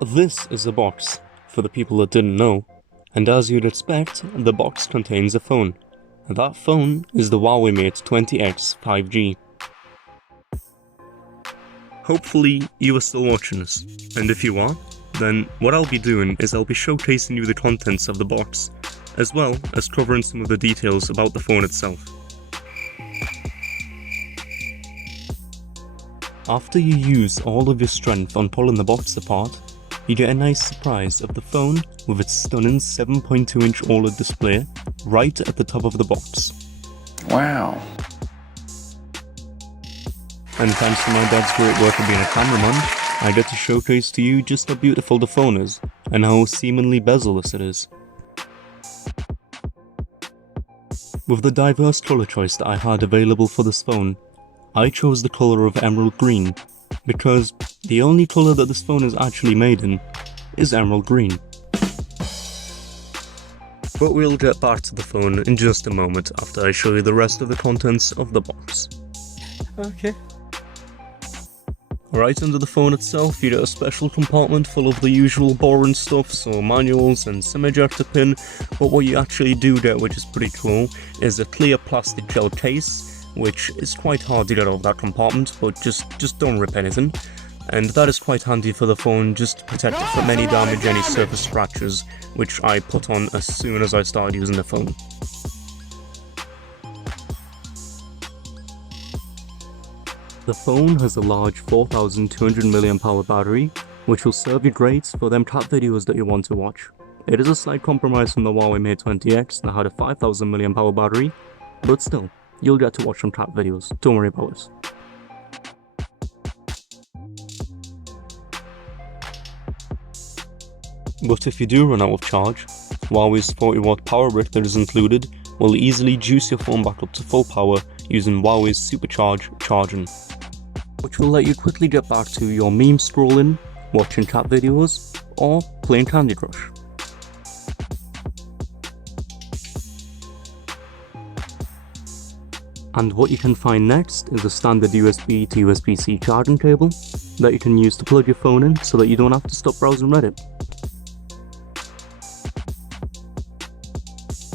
This is a box, for the people that didn't know, and as you'd expect, the box contains a phone. That phone is the Huawei Mate 20X 5G. Hopefully you are still watching this, and if you are, then what I'll be doing is I'll be showcasing you the contents of the box, as well as covering some of the details about the phone itself. After you use all of your strength on pulling the box apart, you get a nice surprise of the phone with its stunning 7.2-inch OLED display right at the top of the box. Wow. And thanks to my dad's great work of being a cameraman, I get to showcase to you just how beautiful the phone is, and how seemingly bezel-less it is. With the diverse colour choice that I had available for this phone, I chose the colour of emerald green, because the only colour that this phone is actually made in is emerald green. But we'll get back to the phone in just a moment after I show you the rest of the contents of the box. Okay. Right under the phone itself, you get a special compartment full of the usual boring stuff, so manuals and SIM ejector pin, but what you actually do get, which is pretty cool, is a clear plastic gel case, which is quite hard to get out of that compartment, but just don't rip anything. And that is quite handy for the phone, just to protect it from any damage, any surface scratches, which I put on as soon as I started using the phone. The phone has a large 4200 mAh battery, which will serve you great for them cat videos that you want to watch. It is a slight compromise from the Huawei Mate 20X that had a 5000 mAh battery, but still, you'll get to watch some cat videos, don't worry about it. But if you do run out of charge, Huawei's 40-watt power brick that is included will easily juice your phone back up to full power using Huawei's supercharge charging, which will let you quickly get back to your meme scrolling, watching cat videos, or playing Candy Crush. And what you can find next is a standard USB to USB-C charging cable that you can use to plug your phone in so that you don't have to stop browsing Reddit.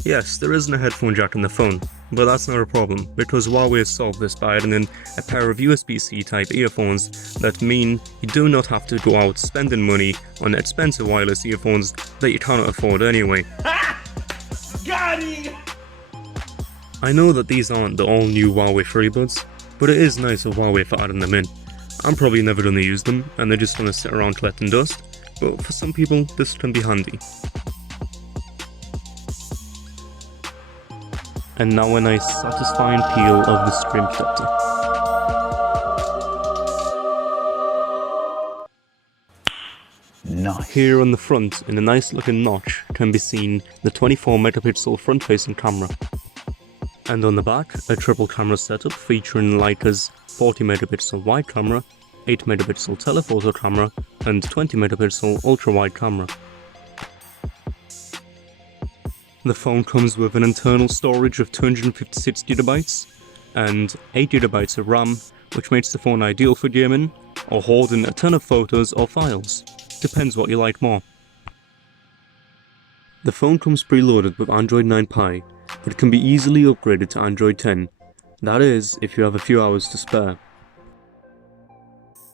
Yes, there isn't a headphone jack in the phone, but that's not a problem, because Huawei has solved this by adding in a pair of USB-C type earphones that mean you do not have to go out spending money on expensive wireless earphones that you cannot afford anyway. Got him! I know that these aren't the all-new Huawei FreeBuds, but it is nice of Huawei for adding them in. I'm probably never going to use them, and they're just going to sit around collecting dust, but for some people this can be handy. And now a nice satisfying peel of the screen protector. Nice. Here on the front, in a nice looking notch, can be seen the 24 megapixel front facing camera. And on the back, a triple camera setup featuring Leica's 40 megapixel wide camera, 8 megapixel telephoto camera, and 20 megapixel ultra wide camera. The phone comes with an internal storage of 256GB and 8GB of RAM, which makes the phone ideal for gaming or holding a ton of photos or files. Depends what you like more. The phone comes preloaded with Android 9 Pie, but it can be easily upgraded to Android 10. That is, if you have a few hours to spare.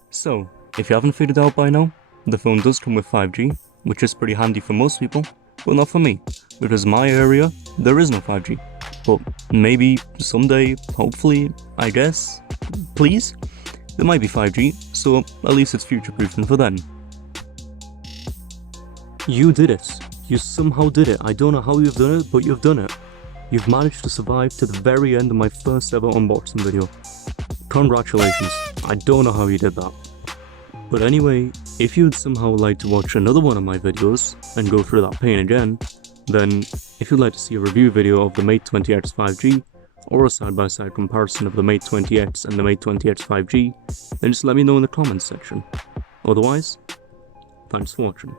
So, if you haven't figured out by now, the phone does come with 5G, which is pretty handy for most people. Well, not for me, because in my area, there is no 5G. But maybe someday, hopefully, I guess, please, there might be 5G, so at least it's future-proofing for then. You did it. You somehow did it. I don't know how you've done it, but you've done it. You've managed to survive to the very end of my first ever unboxing video. Congratulations. I don't know how you did that. But anyway, if you'd somehow like to watch another one of my videos and go through that pain again, then if you'd like to see a review video of the Mate 20X 5G, or a side-by-side comparison of the Mate 20X and the Mate 20X 5G, then just let me know in the comments section. Otherwise, thanks for watching.